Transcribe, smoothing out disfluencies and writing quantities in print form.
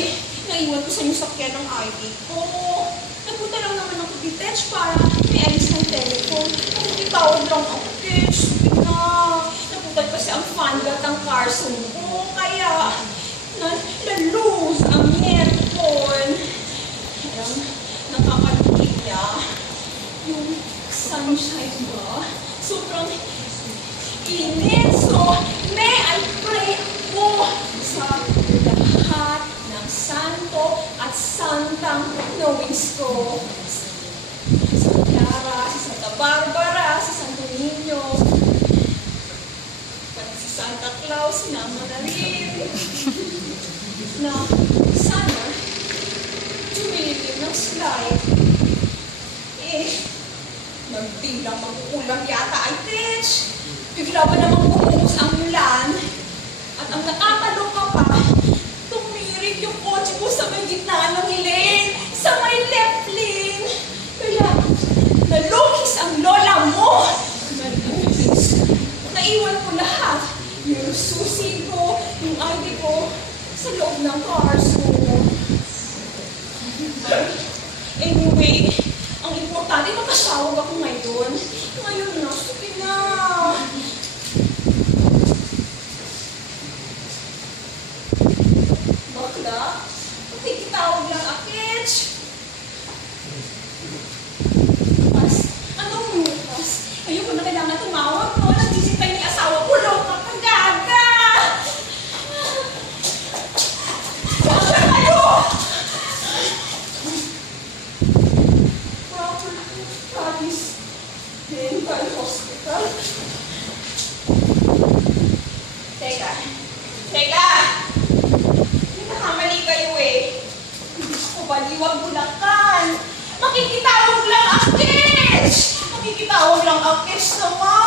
Eh, naiwan ko sa yung sakyan ng ID ko. Napunta lang naman ako dito, para may alis ng telephone. Nakikitawag lang ako, Tech. Napunta kasi ang fangat ng Carson ko. Kaya, na-lose ang headphone. Kaya, nakakalukit niya. Yung sunshine ba? Sobrang init. So, may I pray ako sa lahat ng santo at santang knowings ko. Sa Clara, si Santa Barbara, si Santo Niño, pati si Santa Claus, sinama na rin. Na sana, tumililim ng slide. Biglang magkukulang yata ay Tech. Bigla ba namang bumuhos ang ulan? At ang nakakaloka pa, tumirik yung kotse ko sa may gitna ng lane, sa may left lane. Kaya, nalukis ang lola mo. Naiwan ko lahat. Yung susi ko, yung ID ko, sa loob ng cars ko. Anyway, ang importante, makasawag ako ngayon. Ngayon na, sige na. Bakla? Nakikitawag lang, Akich. Bukas? Anong bukas? Ayoko na kailangan tumawag, no? Nagsisintay ni asawa ko, loka ka, gaga! Bakla kayo! Promise Dental Hospital. Teka. Nakakamali kayo eh. Hindi ko baliwag Bulacan. Makikitawag lang Akich naman.